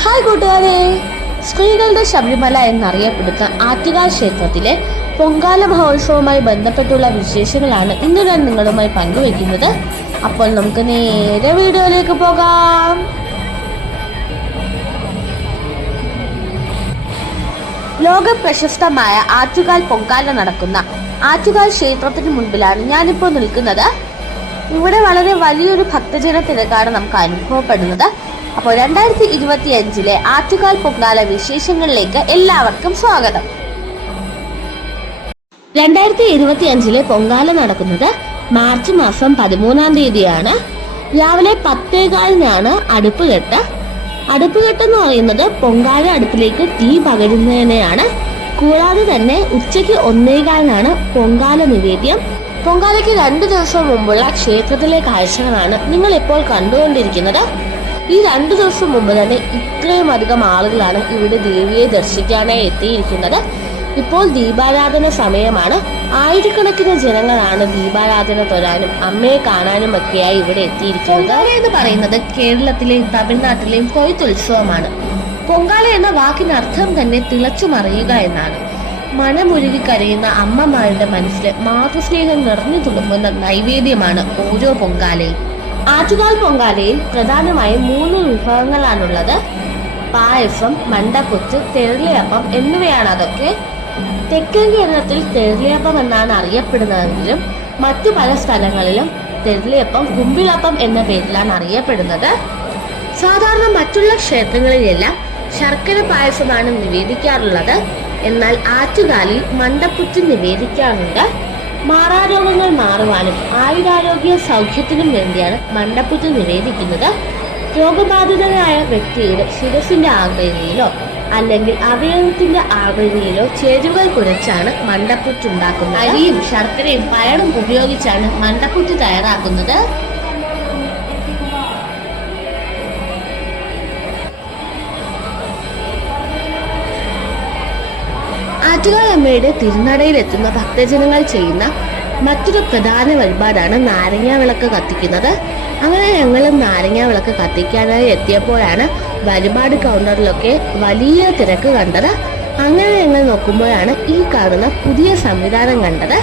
Hi കൂട്ടുകാരെ, സ്ത്രീകളുടെ ശബരിമല എന്നറിയപ്പെടുന്ന ആറ്റുകാൽ ക്ഷേത്രത്തിലെ പൊങ്കാല മഹോത്സവവുമായി ബന്ധപ്പെട്ടുള്ള വിശേഷങ്ങളാണ് ഇന്ന് ഞാൻ നിങ്ങളുമായി പങ്കുവെക്കുന്നത്. അപ്പോൾ നമുക്ക് നേരെ വീഡിയോയിലേക്ക് പോകാം. ലോക പ്രശസ്തമായ ആറ്റുകാൽ പൊങ്കാല നടക്കുന്ന ആറ്റുകാൽ ക്ഷേത്രത്തിന് മുൻപിലാണ് ഞാനിപ്പോൾ നിൽക്കുന്നത്. ഇവിടെ വളരെ വലിയൊരു ഭക്തജന തിരക്കാണ് നമുക്ക് അനുഭവപ്പെടുന്നത്. അപ്പോൾ 2025 ആറ്റുകാൽ പൊങ്കാല വിശേഷങ്ങളിലേക്ക് എല്ലാവർക്കും സ്വാഗതം. 2025 പൊങ്കാല നടക്കുന്നത് മാർച്ച് മാസം 13-ാം തീയതിയാണ്. രാവിലെ 10:15 അടുപ്പുകെട്ട്. അടുപ്പുകെട്ട് എന്ന് പറയുന്നത് പൊങ്കാല അടുപ്പിലേക്ക് തീ പകരുന്നതിനെയാണ്. കൂടാതെ തന്നെ ഉച്ചയ്ക്ക് 1:15 പൊങ്കാല നിവേദ്യം. പൊങ്കാലയ്ക്ക് 2 ദിവസം മുമ്പുള്ള ക്ഷേത്രത്തിലെ കാഴ്ചകളാണ് നിങ്ങൾ ഇപ്പോൾ കണ്ടുകൊണ്ടിരിക്കുന്നത്. ഈ 2 ദിവസം മുമ്പ് തന്നെ ഇത്രയും അധികം ആളുകളാണ് ഇവിടെ ദേവിയെ ദർശിക്കാനായി എത്തിയിരിക്കുന്നത്. ഇപ്പോൾ ദീപാരാധന സമയമാണ്. ആയിരക്കണക്കിന് ജനങ്ങളാണ് ദീപാരാധന തൊഴാനും അമ്മയെ കാണാനും ഒക്കെയായി ഇവിടെ എത്തിയിരിക്കുന്നത്. പൊങ്കാല എന്ന് പറയുന്നത് കേരളത്തിലെയും തമിഴ്നാട്ടിലെയും കൊയ്ത്തുത്സവമാണ്. പൊങ്കാല എന്ന വാക്കിനർത്ഥം തന്നെ തിളച്ചു മറിയുക എന്നാണ്. മനമുരുകി കരയുന്ന അമ്മമാരുടെ മനസ്സിൽ മാതൃസ്നേഹം നിറഞ്ഞു തുളുമ്പുന്ന നൈവേദ്യമാണ് ഓരോ പൊങ്കാലയും. ആറ്റുകാൽ പൊങ്കാലയിൽ പ്രധാനമായും 3 വിഭവങ്ങളാണുള്ളത്. പായസം, മണ്ടപ്പുറ്റ്, തെരളിയപ്പം എന്നിവയാണ് അതൊക്കെ. തെക്കൻ കേരളത്തിൽ തെരളിയപ്പം എന്നാണ് അറിയപ്പെടുന്നതെങ്കിലും മറ്റു പല സ്ഥലങ്ങളിലും തെരളിയപ്പം, കുമ്പിളപ്പം എന്ന പേരിലാണ് അറിയപ്പെടുന്നത്. സാധാരണ മറ്റുള്ള ക്ഷേത്രങ്ങളിലെല്ലാം ശർക്കര പായസമാണ് നിവേദിക്കാറുള്ളത്. എന്നാൽ ആറ്റുകാലിൽ മണ്ടപ്പുറ്റ് നിവേദിക്കാറുണ്ട്. മാറാരോഗങ്ങൾ മാറുവാനും ആയുരാരോഗ്യ സൗഖ്യത്തിനും വേണ്ടിയാണ് മണ്ടപ്പുറ്റ് നിവേദിക്കുന്നത്. രോഗബാധിതനായ വ്യക്തിയുടെ ശിരസിന്റെ ആകൃതിയിലോ അല്ലെങ്കിൽ അവയവത്തിന്റെ ആകൃതിയിലോ ചേരുവകൾ കുഴച്ചാണ് മണ്ടപ്പുറ്റ് ഉണ്ടാക്കുന്നത്. അരിയും ശർക്കരയും പഴവും ഉപയോഗിച്ചാണ് മണ്ടപ്പുറ്റ് തയ്യാറാക്കുന്നത്. ആറ്റുകാൽ അമ്മയുടെ തിരുനടയിൽ എത്തുന്ന ഭക്തജനങ്ങൾ ചെയ്യുന്ന മറ്റൊരു പ്രധാന വഴിപാടാണ് നാരങ്ങ വിളക്ക് കത്തിക്കുന്നത്. അങ്ങനെ ഞങ്ങൾ നാരങ്ങ വിളക്ക് കത്തിക്കാനായി എത്തിയപ്പോഴാണ് വഴിപാട് കൗണ്ടറിലൊക്കെ വലിയ തിരക്ക് കണ്ടത്. അങ്ങനെ ഞങ്ങൾ നോക്കുമ്പോഴാണ് ഈ കാണുന്ന പുതിയ സംവിധാനം കണ്ടത്.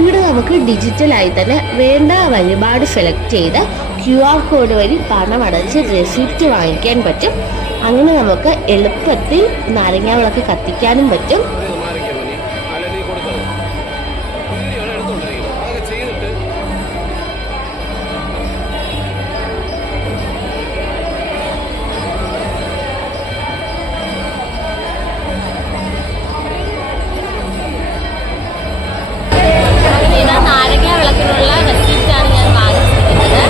ഇവിടെ നമുക്ക് ഡിജിറ്റലായി തന്നെ വേണ്ട വഴിപാട് സെലക്ട് ചെയ്ത് QR കോഡ് വഴി പണം അടച്ച് റെസിപ്റ്റ് വാങ്ങിക്കാൻ പറ്റും. അങ്ങനെ നമുക്ക് എളുപ്പത്തിൽ നാരങ്ങ വിളക്ക് കത്തിക്കാനും പറ്റും. നാരങ്ങ വിളക്കിനുള്ള റെസിപ്റ്റാണ് ഞാൻ വാങ്ങിച്ചിരിക്കുന്നത്.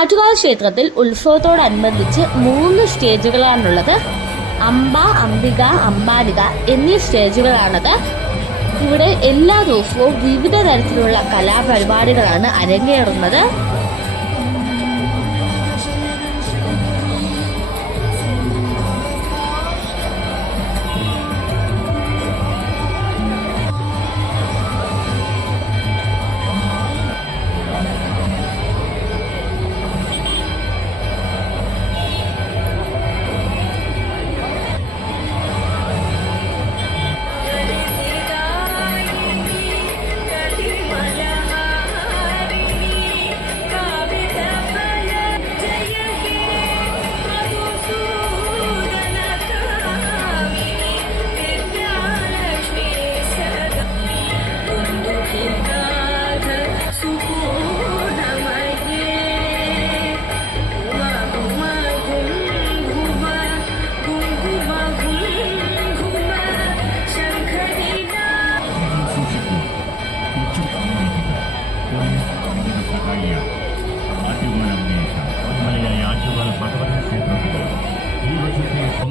ആറ്റുകാൽ ക്ഷേത്രത്തിൽ ഉത്സവത്തോടനുബന്ധിച്ച് 3 സ്റ്റേജുകളാണുള്ളത്. അംബ, അംബിക, അംബാലിക എന്നീ സ്റ്റേജുകളാണത്. ഇവിടെ എല്ലാ ദിവസവും വിവിധ തരത്തിലുള്ള കലാപരിപാടികളാണ് അരങ്ങേറുന്നത്.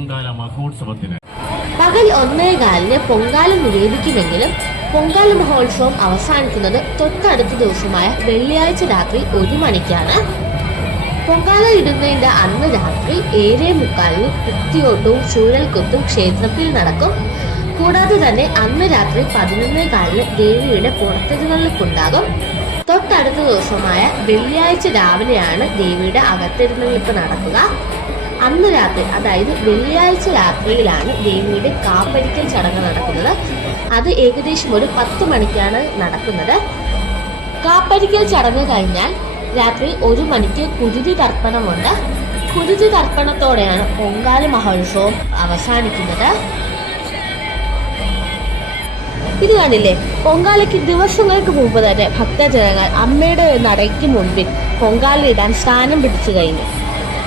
പൊങ്കാല മഹോത്സവത്തിന് പകൽ 1:15 പൊങ്കാല നിവേദിക്കുമെങ്കിലും പൊങ്കാല മഹോത്സവം അവസാനിക്കുന്നത് തൊട്ടടുത്ത ദിവസമായ വെള്ളിയാഴ്ച രാത്രി 1 മണിക്കാണ്. പൊങ്കാല ഇടുന്നതിന്റെ അന്ന് രാത്രി 7:45 കുത്തിയോട്ടവും ചൂഴൽക്കുത്തും ക്ഷേത്രത്തിൽ നടക്കും. കൂടാതെ തന്നെ അന്ന് രാത്രി 11:15 ദേവിയുടെ പുറത്തെഴുന്നള്ളിപ്പുണ്ടാകും. തൊട്ടടുത്ത ദിവസമായ വെള്ളിയാഴ്ച രാവിലെയാണ് ദേവിയുടെ അകത്തെഴുന്നള്ളിപ്പ് നടക്കുക. അന്ന് രാത്രി, അതായത് വെള്ളിയാഴ്ച രാത്രിയിലാണ് ദേവിയുടെ കാപ്പരിക്കൽ ചടങ്ങ് നടക്കുന്നത്. അത് ഏകദേശം ഒരു 10 മണിക്കാണ് നടക്കുന്നത്. കാപ്പരിക്കൽ ചടങ്ങ് കഴിഞ്ഞാൽ രാത്രി 1 മണിക്ക് കുരുതി തർപ്പണമുണ്ട്. കുരുതി തർപ്പണത്തോടെയാണ് പൊങ്കാല മഹോത്സവം അവസാനിക്കുന്നത്. ഇത് കണ്ടില്ലേ, പൊങ്കാലയ്ക്ക് ദിവസങ്ങൾക്ക് മുമ്പ് തന്നെ ഭക്തജനങ്ങൾ അമ്മയുടെ നടയ്ക്ക് മുൻപിൽ പൊങ്കാല ഇടാൻ സ്ഥാനം പിടിച്ചു കഴിഞ്ഞു.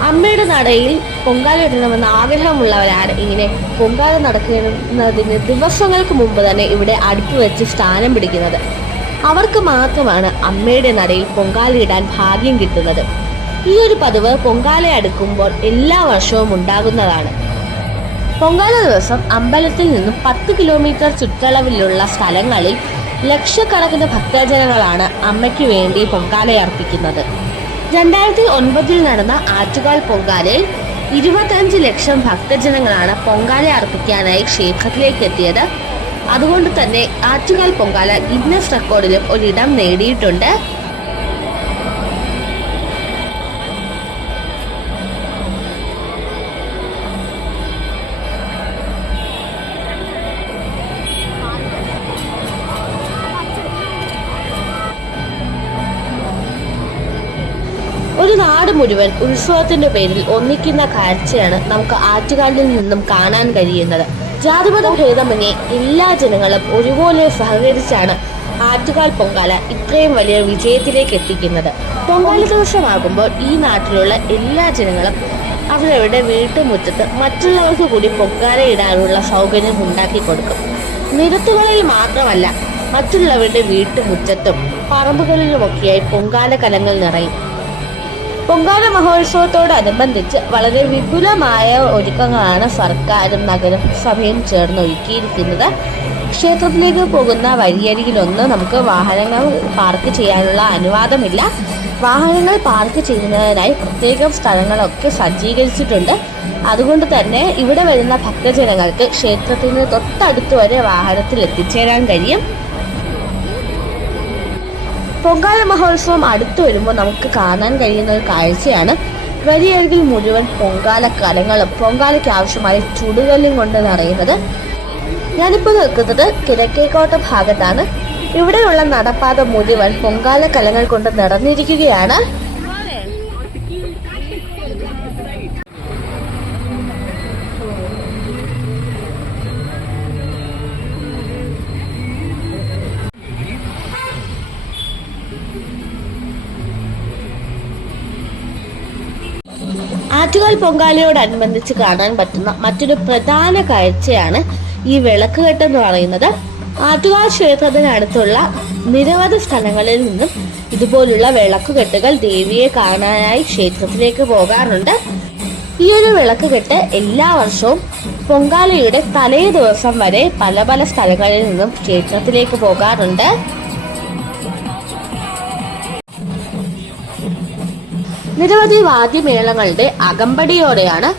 അമ്മയുടെ നടയിൽ പൊങ്കാല ഇടണമെന്ന് ആഗ്രഹമുള്ളവരാണ് ഇങ്ങനെ പൊങ്കാല നടക്കുന്നതിന് ദിവസങ്ങൾക്ക് മുമ്പ് തന്നെ ഇവിടെ അടുപ്പ് വെച്ച് സ്ഥാനം പിടിക്കുന്നത്. അവർക്ക് മാത്രമാണ് അമ്മയുടെ നടയിൽ പൊങ്കാല ഇടാൻ ഭാഗ്യം കിട്ടുന്നത്. ഈ ഒരു പതിവ് പൊങ്കാല അടുക്കുമ്പോൾ എല്ലാ വർഷവും ഉണ്ടാകുന്നതാണ്. പൊങ്കാല ദിവസം അമ്പലത്തിൽ നിന്നും 10 കിലോമീറ്റർ ചുറ്റളവിലുള്ള സ്ഥലങ്ങളിൽ ലക്ഷക്കണക്കിന് ഭക്തജനങ്ങളാണ് അമ്മയ്ക്ക് വേണ്ടി പൊങ്കാലയർപ്പിക്കുന്നത്. 2009 നടന്ന ആറ്റുകാൽ പൊങ്കാലയിൽ 25 ലക്ഷം ഭക്തജനങ്ങളാണ് പൊങ്കാല അർപ്പിക്കാനായി ക്ഷേത്രത്തിലേക്ക് എത്തിയത്. അതുകൊണ്ട് തന്നെ ആറ്റുകാൽ പൊങ്കാല ഗിന്നസ് റെക്കോർഡിലും ഒരിടം നേടിയിട്ടുണ്ട്. ഒരു നാട് മുഴുവൻ ഉത്സവത്തിന്റെ പേരിൽ ഒന്നിക്കുന്ന കാഴ്ചയാണ് നമുക്ക് ആറ്റുകാലിൽ നിന്നും കാണാൻ കഴിയുന്നത്. ജാതിമത ഭേദമന്യേ എല്ലാ ജനങ്ങളും ഒരുപോലെ സഹകരിച്ചാണ് ആറ്റുകാൽ പൊങ്കാല ഇത്രയും വലിയ വിജയത്തിലേക്ക് എത്തിക്കുന്നത്. പൊങ്കാല ദിവസമാകുമ്പോൾ ഈ നാട്ടിലുള്ള എല്ലാ ജനങ്ങളും അവരവരുടെ വീട്ടുമുറ്റത്ത് മറ്റുള്ളവർക്ക് കൂടി പൊങ്കാല ഇടാനുള്ള സൗകര്യം ഉണ്ടാക്കി കൊടുക്കും. നിരത്തുകളിൽ മാത്രമല്ല, മറ്റുള്ളവരുടെ വീട്ടുമുറ്റത്തും പറമ്പുകളിലുമൊക്കെയായി പൊങ്കാല കലങ്ങൾ നിറയും. പൊങ്കാല മഹോത്സവത്തോടനുബന്ധിച്ച് വളരെ വിപുലമായ ഒരുക്കങ്ങളാണ് സർക്കാരും നഗരസഭയും ചേർന്ന് ഒരുക്കിയിരിക്കുന്നത്. ക്ഷേത്രത്തിലേക്ക് പോകുന്ന വഴിയരികിലൊന്നും നമുക്ക് വാഹനങ്ങൾ പാർക്ക് ചെയ്യാനുള്ള അനുവാദമില്ല. വാഹനങ്ങൾ പാർക്ക് ചെയ്യുന്നതിനായി പ്രത്യേകം സ്ഥലങ്ങളൊക്കെ സജ്ജീകരിച്ചിട്ടുണ്ട്. അതുകൊണ്ട് തന്നെ ഇവിടെ വരുന്ന ഭക്തജനങ്ങൾക്ക് ക്ഷേത്രത്തിന് തൊട്ടടുത്ത് വരെ വാഹനത്തിൽ എത്തിച്ചേരാൻ കഴിയും. പൊങ്കാല മഹോത്സവം അടുത്തു വരുമ്പോൾ നമുക്ക് കാണാൻ കഴിയുന്ന ഒരു കാഴ്ചയാണ് വഴിയരികിൽ മുഴുവൻ പൊങ്കാല കലങ്ങളും പൊങ്കാലയ്ക്ക് ആവശ്യമായ ചുടുകല്ലും കൊണ്ട് നിറയുന്നത്. ഞാനിപ്പോൾ നിൽക്കുന്നത് കിഴക്കേക്കോട്ട ഭാഗത്താണ്. ഇവിടെയുള്ള നടപ്പാത മുഴുവൻ പൊങ്കാല കലങ്ങൾ കൊണ്ട് നിറഞ്ഞിരിക്കുകയാണ്. ആറ്റുകാൽ പൊങ്കാലയോടനുബന്ധിച്ച് കാണാൻ പറ്റുന്ന മറ്റൊരു പ്രധാന കാഴ്ചയാണ് ഈ വിളക്കുകെട്ട് എന്ന് പറയുന്നത്. ആറ്റുകാൽ ക്ഷേത്രത്തിനടുത്തുള്ള നിരവധി സ്ഥലങ്ങളിൽ നിന്നും ഇതുപോലുള്ള വിളക്കുകെട്ടുകൾ ദേവിയെ കാണാനായി ക്ഷേത്രത്തിലേക്ക് പോകാറുണ്ട്. ഈ ഒരു വിളക്കുകെട്ട് എല്ലാ വർഷവും പൊങ്കാലയുടെ തലേ ദിവസം വരെ പല പല സ്ഥലങ്ങളിൽ നിന്നും ക്ഷേത്രത്തിലേക്ക് പോകാറുണ്ട്. നിരവധി വാദ്യമേളങ്ങളുടെ അകമ്പടിയോടെയാണ്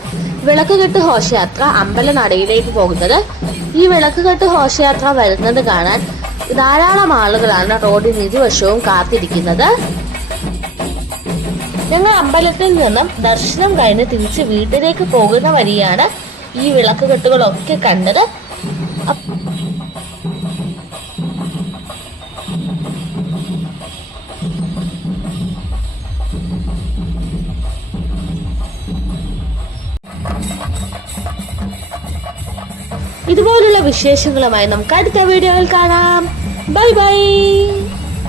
വിളക്കുകെട്ട് ഘോഷയാത്ര അമ്പലനടയിലേക്ക് പോകുന്നത്. ഈ വിളക്കുകെട്ട് ഘോഷയാത്ര വരുന്നത് കാണാൻ ധാരാളം ആളുകളാണ് റോഡിന് ഇരുവശവും കാത്തിരിക്കുന്നത്. ഞങ്ങൾ അമ്പലത്തിൽ നിന്നും ദർശനം കഴിഞ്ഞ് തിരിച്ച് വീട്ടിലേക്ക് പോകുന്ന വഴിയാണ് ഈ വിളക്കുകെട്ടുകളൊക്കെ കണ്ടത്. ഇതുപോലുള്ള വിശേഷങ്ങളുമായി നമുക്ക് അടുത്ത വീഡിയോയിൽ കാണാം. Bye bye.